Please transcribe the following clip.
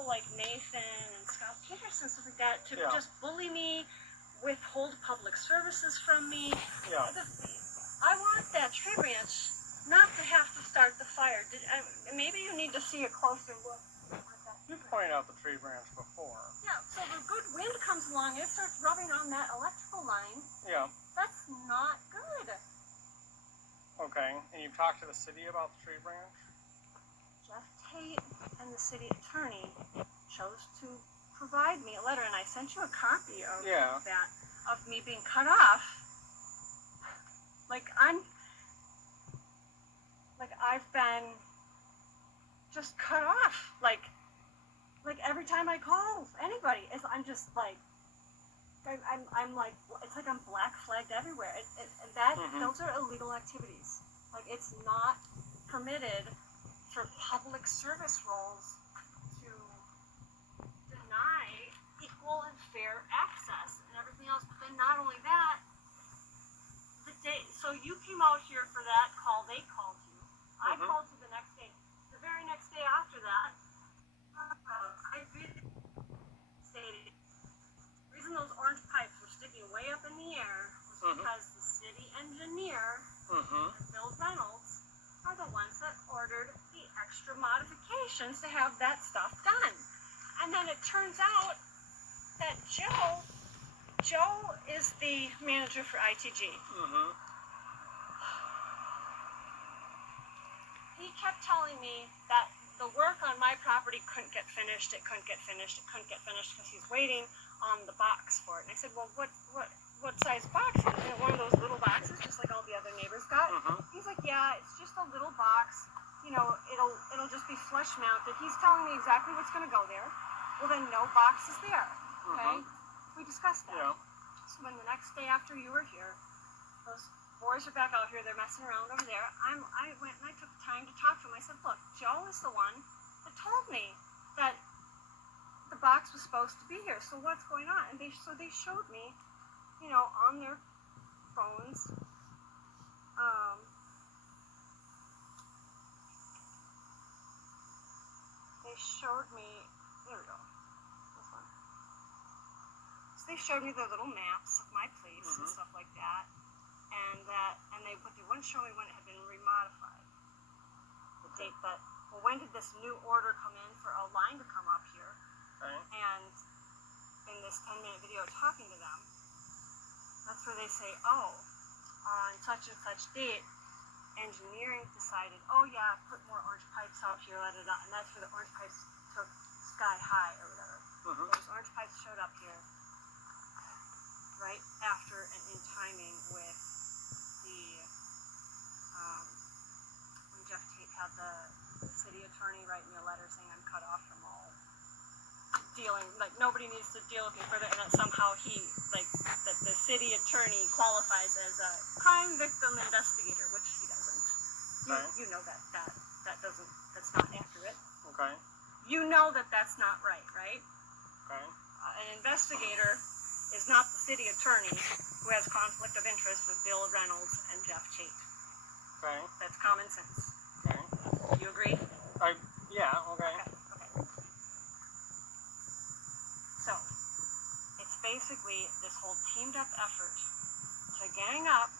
people like Nathan and Scott Peterson, stuff like that, to Yeah. just bully me, withhold public services from me. Yeah. I want that tree branch not to have to start the fire. Maybe you need to see a closer look at that. You pointed out the tree branch before. Yeah, so the good wind comes along and it starts rubbing on that electrical line. Yeah. That's not good. Okay, and you've talked to the city about the tree branch? Jeff Tate and the city attorney chose to provide me a letter, and I sent you a copy of that, of me being cut off. I've been just cut off. Like every time I call anybody, I'm just like, I'm like, it's like I'm black flagged everywhere. Those are illegal activities. Like, it's not permitted for public service roles to deny equal and fair access and everything else. But then not only that, so you came out here for that call, they called you. I called you the next day. The very next day after that, I really stated the reason those orange pipes were sticking way up in the air was because the city engineer and Bill Reynolds are the ones that ordered the extra modifications to have that stuff done. And then it turns out that Joe is the manager for ITG. He kept telling me that the work on my property couldn't get finished, because he's waiting on the box for it. And I said, well, what size box? Is it one of those little boxes, just like all the other neighbors got? He's like, yeah, it's just a little box. You know, it'll just be flush mounted. He's telling me exactly what's going to go there. Well, then no box is there. Okay? We discussed that. Yeah. So when the next day after you were here, those boys are back out here, they're messing around over there. I went and I took time to talk to him. I said, look, Joe is the one that told me that the box was supposed to be here. So what's going on? And they showed me, you know, on their phones, they showed me, there we go, this one. So they showed me the little maps of my place and stuff like that. But they wouldn't show me when it had been remodified. The date that, well, when did this new order come in for a line to come up here? And in this 10-minute video talking to them, that's where they say, oh, on such and such date, engineering decided, oh yeah, put more orange pipes out here, and that's where the orange pipes took sky high or whatever. Those orange pipes showed up here right after and in timing with when Jeff Tate had the city attorney write me a letter saying I'm cut off from all dealing, like nobody needs to deal with me further, and that somehow that the city attorney qualifies as a crime victim investigator, which he doesn't. You know that's not accurate. Okay. You know that's not right? Okay. An investigator is not the city attorney who has conflict of interest with Bill Reynolds and Jeff Tate. Okay. That's common sense. Okay. You agree? Yeah, okay. Okay. So, it's basically this whole teamed up effort to gang up